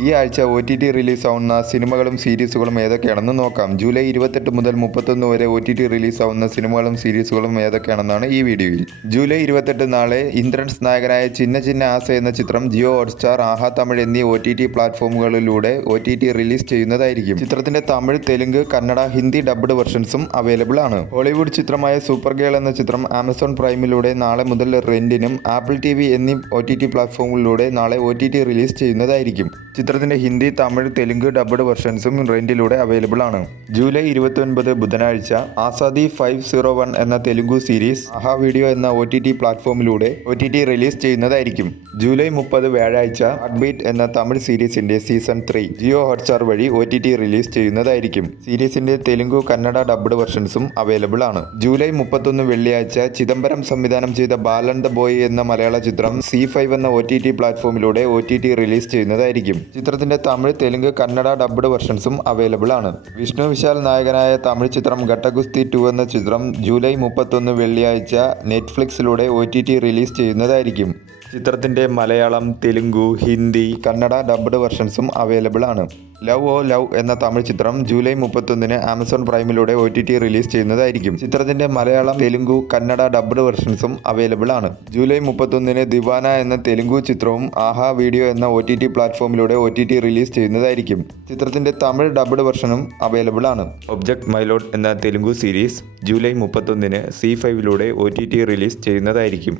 ഈ ആഴ്ച OTT റിലീസാവുന്ന സിനിമകളും സീരീസുകളും ഏതൊക്കെയാണെന്ന് നോക്കാം. ജൂലൈ 28 മുതൽ 31 വരെ OTT റിലീസാവുന്ന സിനിമകളും സീരീസുകളും ഏതൊക്കെയാണെന്നാണ് ഈ വീഡിയോയിൽ. ജൂലൈ 28 നാളെ ഇന്ദ്രൻസ് നായകനായ ചിന്ന ചിന്ന ആസ എന്ന ചിത്രം ജിയോ ഹോട്ട്സ്റ്റാർ, ആഹാ തമിഴ് എന്നീ OTT പ്ലാറ്റ്ഫോമുകളിലൂടെ OTT റിലീസ് ചെയ്യുന്നതായിരിക്കും. ചിത്രത്തിന്റെ തമിഴ്, തെലുങ്ക്, കന്നഡ, ഹിന്ദി ഡബ്ഡ് വെർഷൻസും അവൈലബിൾ ആണ്. ഹോളിവുഡ് ചിത്രമായ സൂപ്പർ ഗേൾ എന്ന ചിത്രം ആമസോൺ പ്രൈമിലൂടെ നാളെ മുതൽ റെന്റിനും ആപ്പിൾ TV എന്നീ OTT പ്ലാറ്റ്ഫോമുകളിലൂടെ നാളെ OTT റിലീസ് ചെയ്യുന്നതായിരിക്കും. ചിത്രത്തിന്റെ ഹിന്ദി, തമിഴ്, തെലുങ്ക് ഡബ്ഡ് വെർഷൻസും റെന്റിലൂടെ അവൈലബിൾ ആണ്. ജൂലൈ 29 ബുധനാഴ്ച ആസാദി 501 എന്ന തെലുങ്കു സീരീസ് ആഹാ വീഡിയോ എന്ന OTT പ്ലാറ്റ്ഫോമിലൂടെ OTT റിലീസ് ചെയ്യുന്നതായിരിക്കും. ജൂലൈ 30 വ്യാഴാഴ്ച ഹാർട്ട് ബീറ്റ് എന്ന തമിഴ് സീരീസിന്റെ സീസൺ 3 ജിയോ ഹോട്ട്സ്റ്റാർ വഴി OTT റിലീസ് ചെയ്യുന്നതായിരിക്കും. സീരീസിന്റെ തെലുങ്കു, കന്നഡ ഡബ്ഡ് വെർഷൻസും അവൈലബിൾ ആണ്. ജൂലൈ 31 വെള്ളിയാഴ്ച ചിദംബരം സംവിധാനം ചെയ്ത ബാലൻ ദ ബോയ് എന്ന മലയാള ചിത്രം C5 എന്ന OTT പ്ലാറ്റ്ഫോമിലൂടെ OTT റിലീസ് ചെയ്യുന്നതായിരിക്കും. ചിത്രത്തിന്റെ തമിഴ്, തെലുങ്ക്, കന്നഡ ഡബ്ഡ് വെർഷൻസും അവൈലബിൾ ആണ്. വിഷ്ണു വിശാൽ നായകനായ തമിഴ് ചിത്രം ഘട്ടഗുസ്തി 2 എന്ന ചിത്രം ജൂലൈ 31 വെള്ളിയാഴ്ച നെറ്റ്ഫ്ലിക്സിലൂടെ OTT റിലീസ് ചെയ്യുന്നതായിരിക്കും. ചിത്രത്തിന്റെ മലയാളം, തെലുങ്കു, ഹിന്ദി, കന്നഡ ഡബ്ഡ് വെർഷൻസും അവൈലബിൾ ആണ്. ലവ് ഓ ലവ് എന്ന തമിഴ് ചിത്രം ജൂലൈ 31 ആമസോൺ പ്രൈമിലൂടെ OTT റിലീസ് ചെയ്യുന്നതായിരിക്കും. ചിത്രത്തിന്റെ മലയാളം, തെലുങ്കു, കന്നഡ ഡബ്ഡ് വെർഷൻസും അവൈലബിൾ ആണ്. ജൂലൈ 31 ദിവാന എന്ന തെലുങ്കു ചിത്രവും ആഹാ വീഡിയോ എന്ന OTT പ്ലാറ്റ്ഫോമിലൂടെ OTT റിലീസ് ചെയ്യുന്നതായിരിക്കും. ചിത്രത്തിന്റെ തമിഴ് ഡബ്ഡ് വെർഷനും അവൈലബിൾ ആണ്. ഒബ്ജക്ട് മൈ ലോർഡ് എന്ന Telugu series July 31 C5ലൂടെ OTT release ചെയ്യുന്നതായിരിക്കും.